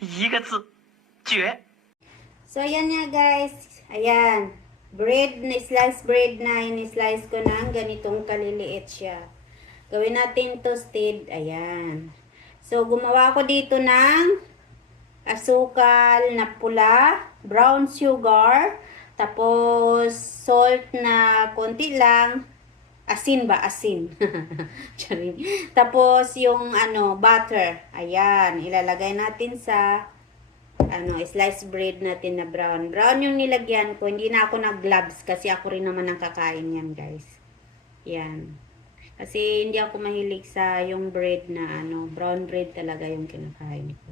一个字，绝。 So, ayan nga guys. Ayan. Bread, na-slice bread na. In-slice ko na. Ganitong kaliliit siya. Gawin natin toasted. Ayan. So, gumawa ko dito ng asukal na pula, brown sugar, tapos salt na konti lang. Asin ba? Asin. Tapos, yung butter. Ayan. Ilalagay natin sa sliced bread natin na brown. Brown yung nilagyan ko. Hindi na ako nag-gloves kasi ako rin naman ang kakain yan, guys. Yan. Kasi hindi ako mahilig sa yung bread na brown bread talaga yung kinakain ko.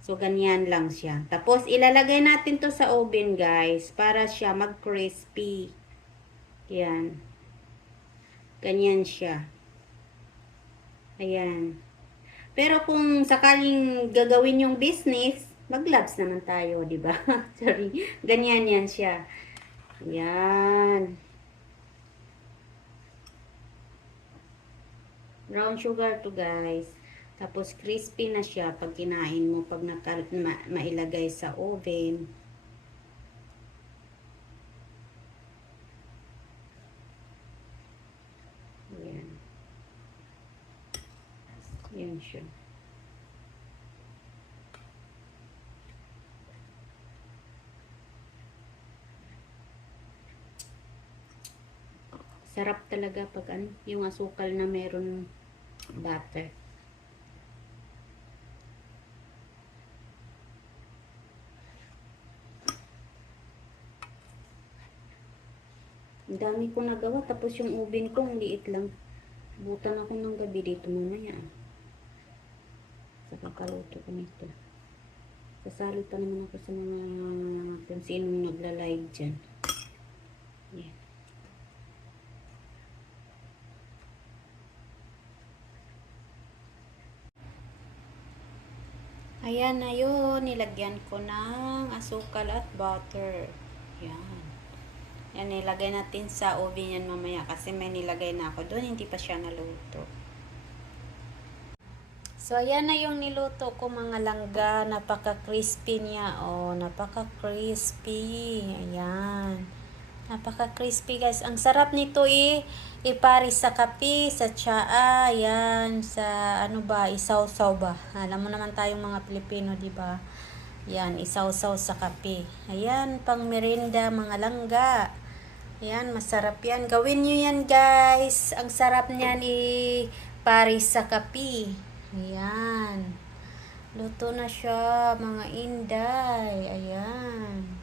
So, ganyan lang siya. Tapos, ilalagay natin to sa oven, guys, para siya mag-crispy. Yan. Ganyan siya. Ayan. Pero kung sakaling gagawin yung business, mag-gloves naman tayo, di ba? Sorry. Ganyan yan siya. Yan. Brown sugar to, guys. Tapos crispy na siya pag kinain mo, pag mailagay sa oven. Yan. Yan siya. Sarap talaga pag yung asukal na meron butter. Ang dami ko nagawa, tapos yung oven ko, ang liit lang. Butan ako ng gabi dito mamaya. Sa kakaluto ko nito. Sasali pa naman ako sa mga kung sinong nagla-live dyan. Yeah. Ayan na yun. Nilagyan ko ng asukal at butter. Yan. Yan, nilagay natin sa oven yan mamaya kasi may nilagay na ako doon. Hindi pa siya naluto. So, ayan na yung niluto ko mga langga. Napaka-crispy niya. Oh, napaka-crispy. Ayan. Napaka-crispy guys. Ang sarap nito iparis sa kape, sa tsaa, ayan, sa isaw-saw ba. Alam mo naman tayong mga Pilipino, di ba? Yan, isaw-saw sa kape. Ayan, pang merienda mga langga. Ayan, masarap yan. Gawin nyo yan guys. Ang sarap niyan iparis sa kape. Ayan. Luto na siya mga inday. Ayan.